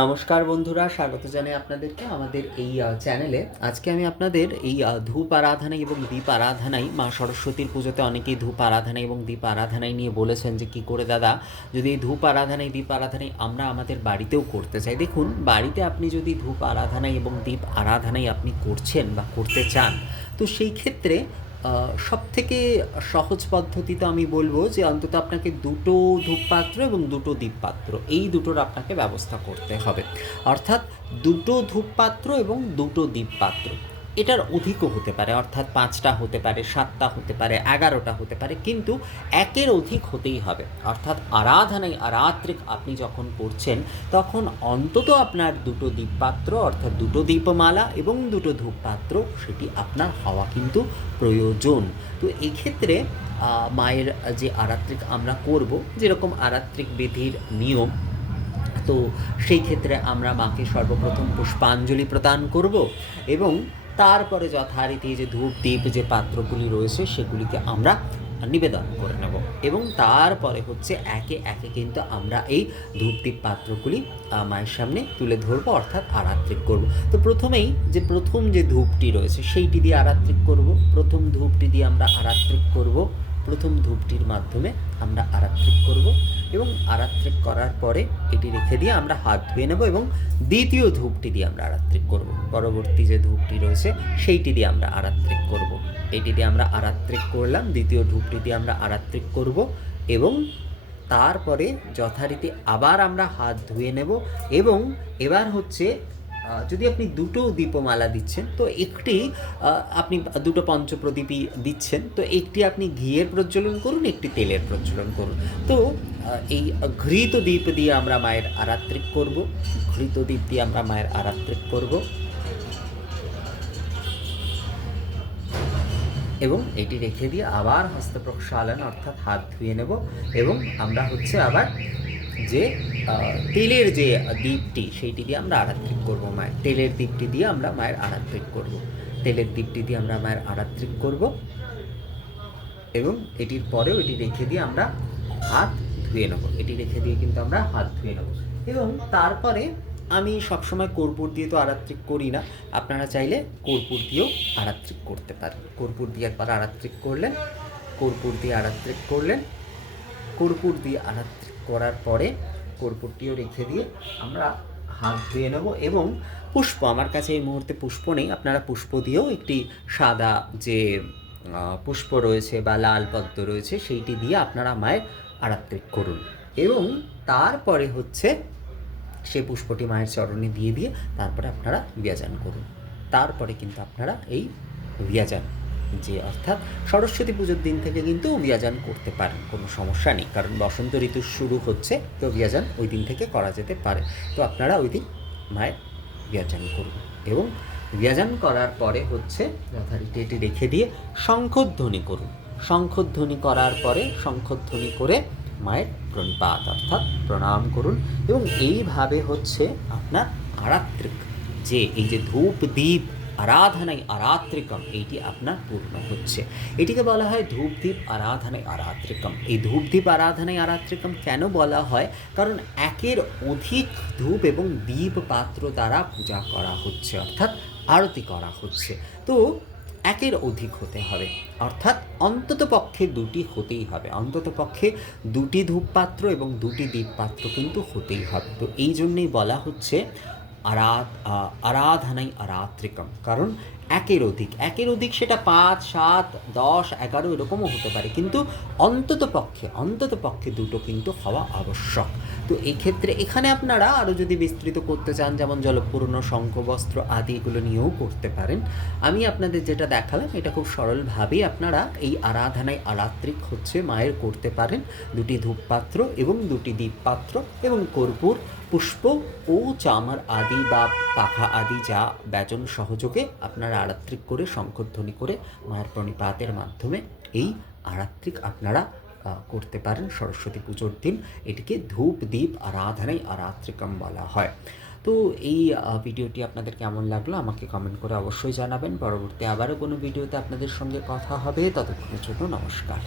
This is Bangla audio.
নমস্কার বন্ধুরা, স্বাগত জানাই আপনাদেরকে আমাদের এই চ্যানেলে আজকে আমি আপনাদের এই ধূপ আরাধনা এবং দীপ আরাধনাই, মা সরস্বতীর পুজোতে অনেকেই ধূপ আরাধনা এবং দীপ আরাধনাই নিয়ে বলেছেন যে, কি করে দাদা, যদি এই ধূপ আরাধনাই, দীপ আরাধনাই আমরা আমাদের বাড়িতেও করতে চাই। দেখুন, বাড়িতে আপনি যদি ধূপ আরাধনাই এবং দীপ আরাধনাই আপনি করছেন বা করতে চান, তো সেই ক্ষেত্রে সব থেকে সহজ পদ্ধতিতে আমি বলব যে অন্তত আপনাকে দুটো ধূপপাত্র এবং দুটো দীপপাত্র এই দুটোর আপনাকে ব্যবস্থা করতে হবে। অর্থাৎ দুটো ধূপপাত্র এবং দুটো দীপপাত্র এটার অধিকও হতে পারে, অর্থাৎ পাঁচটা হতে পারে, সাতটা হতে পারে, এগারোটা হতে পারে, কিন্তু একের অধিক হতেই হবে। অর্থাৎ আরাধনায় আরাত্রিক আপনি যখন করছেন, তখন অন্তত আপনার দুটো দীপপাত্র, অর্থাৎ দুটো দীপমালা এবং দুটো ধূপপাত্র, সেটি আপনার হওয়া কিন্তু প্রয়োজন। তো এই ক্ষেত্রে মায়ের যে আরাত্রিক আমরা করব, যেরকম আরাত্রিক বিধির নিয়ম, তো সেই ক্ষেত্রে আমরা মাকে সর্বপ্রথম পুষ্পাঞ্জলি প্রদান করব এবং তারপরে যথারীতি যে ধূপ দ্বীপ যে পাত্রগুলি রয়েছে, সেগুলিকে আমরা নিবেদন করে নেব। এবং তারপরে হচ্ছে একে একে কিন্তু আমরা এই ধূপদীপ পাত্রগুলি মায়ের সামনে তুলে ধরবো, অর্থাৎ আরাত্রিক করব। তো প্রথমেই যে প্রথম যে ধূপটি রয়েছে, সেইটি দিয়ে আরাত্রিক করব। প্রথম ধূপটি দিয়ে আমরা আরাত্রিক করব। প্রথম ধূপটির মাধ্যমে আমরা আরাত্রিক করব এবং আরাত্রিক করার পরে এটি রেখে দিয়ে আমরা হাত ধুয়ে নেব এবং দ্বিতীয় ধূপটি দিয়ে আমরা আরাত্রিক করব। পরবর্তী যে ধূপটি রয়েছে, সেইটি দিয়ে আমরা আরাত্রিক করব। এটি দিয়ে আমরা আরাত্রিক করলাম, দ্বিতীয় ধূপটি দিয়ে আমরা আরাত্রিক করব এবং তারপরে যথারীতি আবার আমরা হাত ধুয়ে নেব এবং এবার হচ্ছে যদি আপনি দুটো দীপমালা দিচ্ছেন, তো একটি আপনি দুটো পঞ্চপ্রদীপই দিচ্ছেন, তো একটি আপনি ঘিয়ের প্রজ্বলন করুন, একটি তেলের প্রজ্বলন করুন। তো এই ঘৃত দ্বীপ দিয়ে আমরা মায়ের আরাত্রিক করব, ঘৃত দ্বীপ দিয়ে আমরা মায়ের আরাত্রিক করব। এবং এটি রেখে দিয়ে আবার হস্ত প্রক্ষালন অর্থাৎ হাত ধুয়ে নেব, এবং আমরা হচ্ছে আবার যে তেলের যে দ্বীপটি, সেইটি দিয়ে আমরা আরাত্রিক করব মায়ের। তেলের দ্বীপটি দিয়ে আমরা মায়ের আরাত্রিক করব। তেলের দ্বীপটি দিয়ে আমরা মায়ের আরাত্রিক করব এবং এটির পরেও এটি রেখে দিয়ে আমরা হাত ধুয়ে নেব। এটি রেখে দিয়ে কিন্তু আমরা হাত ধুয়ে নেব। এবং তারপরে আমি সবসময় কর্পূর দিয়ে তো আরাত্রিক করি না। আপনারা চাইলে কর্পূর দিয়েও আরাত্রিক করতে পারেন। কর্পূর দিয়ে একবার আরাত্রিক করলেন, কর্পূর দিয়ে আরাত্রিক করলেন, কর্পূর দিয়ে আরাত্রিক করার পরে কর্পূরটিও রেখে দিয়ে আমরা হাত ধুয়ে নেব এবং পুষ্প, আমার কাছে এই মুহূর্তে পুষ্প নেই, আপনারা পুষ্প দিয়েও একটি সাদা যে পুষ্প রয়েছে বা লাল পদ্ম রয়েছে, সেইটি দিয়ে আপনারা মায়ের আরাত্রিক করুন। এবং তারপরে হচ্ছে সেই পুষ্পটি মায়ের চরণে দিয়ে দিয়ে তারপরে আপনারা বিয়াজান করুন। তারপরে কিন্তু আপনারা এই বিয়াজান যে অর্থাৎ সরস্বতী পুজোর দিন থেকে কিন্তু বিয়াজান করতে পারেন, কোনো সমস্যা নেই। কারণ বসন্ত ঋতু শুরু হচ্ছে, তো বিয়াজান ওই দিন থেকে করা যেতে পারে। তো আপনারা ওই দিন মায়ের বিয়াজান করুন এবং বিয়াজান করার পরে হচ্ছে যথারীতি এটি রেখে দিয়ে শঙ্খধ্বনি করুন। শঙ্খধ্বনি করার পরে শঙ্খধ্বনি করে মায়ের প্রণিপাত অর্থাৎ প্রণাম করুন এবং এইভাবে হচ্ছে আপনার আরাত্রিক যে এই যে ধূপ দ্বীপ আরাধনাই আরাত্রিকম, এইটি আপনার পূর্ণ হচ্ছে। এটিকে বলা হয় ধূপদীপ আরাধনায় আরাত্রিকম। এই ধূপদীপ আরাধনায় আরাত্রিকম কেন বলা হয়? কারণ একের অধিক ধূপ এবং দীপ পাত্র দ্বারা পূজা করা হচ্ছে, অর্থাৎ আরতি করা হচ্ছে। তো একের অধিক হতে হবে, অর্থাৎ অন্তত পক্ষে দুটি হতেই হবে। অন্তত পক্ষে দুটি ধূপপাত্র এবং দুটি দীপপাত্র কিন্তু হতেই হবে। তো এই জন্যেই বলা হচ্ছে আরাধ আহ, আরাধনাই আরাত্রিকম কারণ একের অধিক। একের অধিক সেটা পাঁচ, সাত, দশ, এগারো এরকমও হতে পারে। কিন্তু অন্তত পক্ষে অন্তত পক্ষে দুটো কিন্তু হওয়া আবশ্যক। তো এই ক্ষেত্রে এখানে আপনারা আরও যদি বিস্তৃত করতে চান, যেমন জলপূর্ণ শঙ্খবস্ত্র আদি এগুলো নিয়েও করতে পারেন। আমি আপনাদের যেটা দেখালাম, এটা খুব সরলভাবেই আপনারা এই আরাধনায় আরাত্রিক হচ্ছে মায়ের করতে পারেন। দুটি ধূপপাত্র এবং দুটি দ্বীপপাত্র এবং কর্পূর, পুষ্প ও চামার আদি বা পাখা আদি যা ব্যজন সহযোগে আপনারা আরাত্রিক করে শঙ্করধ্বনি করে মায়ের প্রণিপাতের মাধ্যমে এই আরাত্রিক আপনারা করতে পারেন সরস্বতী পুজোর দিন। এটিকে ধূপ দ্বীপ আরাধনাই আরাত্রিকম বলা হয়। তো এই ভিডিওটি আপনাদের কেমন লাগল আমাকে কমেন্ট করে অবশ্যই জানাবেন। পরবর্তী আবারও কোনো ভিডিওতে আপনাদের সঙ্গে কথা হবে। ততক্ষণের জন্য নমস্কার।